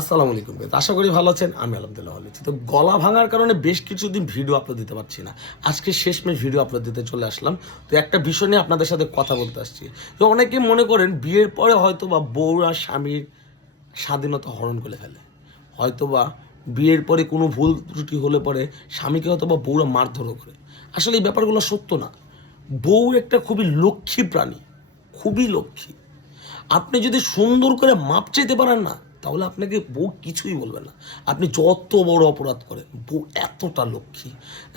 আসসালামু আলাইকুম গাইস, আশা করি ভালো আছেন। আমি আলহামদুলিল্লাহ ভালো আছি। তো গলা ভাঙার কারণে বেশ কিছুদিন ভিডিও আপলোড দিতে পারছি না। আজকে শেষমেশ ভিডিও আপলোড দিতে চলে আসলাম। তো একটা বিষয় নিয়ে আপনাদের সাথে কথা বলতে আসছি। তো অনেকেই মনে করেন বিয়ের পরে হয়তো বা বউরা স্বামীর স্বাধীনতা হরণ করে ফেলে, হয়তো বা বিয়ের পরে কোনো ভুল ত্রুটি হলে পরে স্বামীকে হয়তো বা বউরা মারধরও করে। আসলে এই ব্যাপারগুলো সত্য না। বউ একটা খুবই লক্ষ্মী প্রাণী, খুবই লক্ষ্মী। আপনি যদি সুন্দর করে মাপ চাইতে পারেন না, তাহলে আপনাকে বউ কিছুই বলবে না। আপনি যত বড় অপরাধ করেন, বউ এতটা লক্ষ্মী।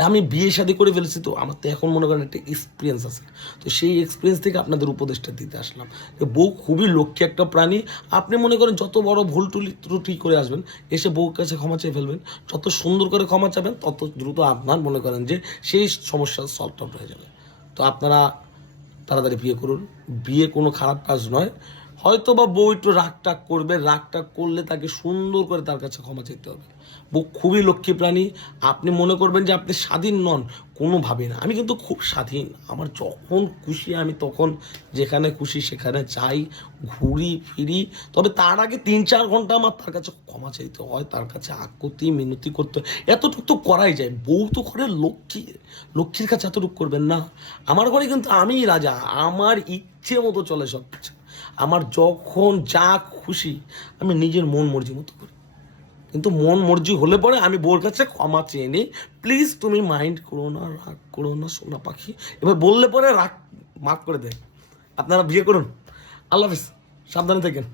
আমি বিয়ে শাদী করে ফেলেছি, তো আমার তো এখন মনে করেন একটা এক্সপিরিয়েন্স আছে। তো সেই এক্সপিরিয়েন্স থেকে আপনাদের উপদেশটা দিতে আসলাম যে বউ খুবই লক্ষ্মী একটা প্রাণী। আপনি মনে করেন যত বড় ভুল ত্রুটি করে আসবেন, এসে বউর কাছে ক্ষমা চেয়ে ফেলবেন। যত সুন্দর করে ক্ষমা চাবেন, তত দ্রুত আপনার মনে করেন যে সেই সমস্যা সলভ আউট হয়ে যাবে। তো আপনারা তাড়াতাড়ি বিয়ে করুন। বিয়ে কোনো খারাপ কাজ নয়। হয়তো বা বউ একটু রাগটাগ করবে, রাগটাগ করলে তাকে সুন্দর করে তার কাছে ক্ষমা চাইতে হবে। বউ খুবই লক্ষ্মী প্রাণী। আপনি মনে করবেন যে আপনি স্বাধীন নন, কোনোভাবেই না। আমি কিন্তু খুব স্বাধীন। আমার যখন খুশি আমি তখন যেখানে খুশি সেখানে যাই, ঘুরি ফিরি। তবে তার আগে ৩-৪ ঘন্টা আমার তার কাছে ক্ষমা চাইতে হয়, তার কাছে আকুতি মিনতি করতে হয়। এতটুকু তো করাই যায়। বউ তো ঘরে লক্ষ্মী, লক্ষ্মীর কাছে এতটুকু করবেন না? আমার ঘরে কিন্তু আমিই রাজা, আমার ইচ্ছে মতো চলে সব কিছু। আমার যখন যা খুশি আমি নিজের মন মর্জি মতো করি। কিন্তু মন মর্জি হলে পরে আমি বউর কাছে ক্ষমা চেয়ে নিই, প্লিজ তুমি মাইন্ড করো না, রাগ করো না সোনা পাখি। এবার বললে পরে রাগ মাফ করে দেয়। আপনারা বিয়ে করুন। আল্লাহ হাফিজ, সাবধানে থাকেন।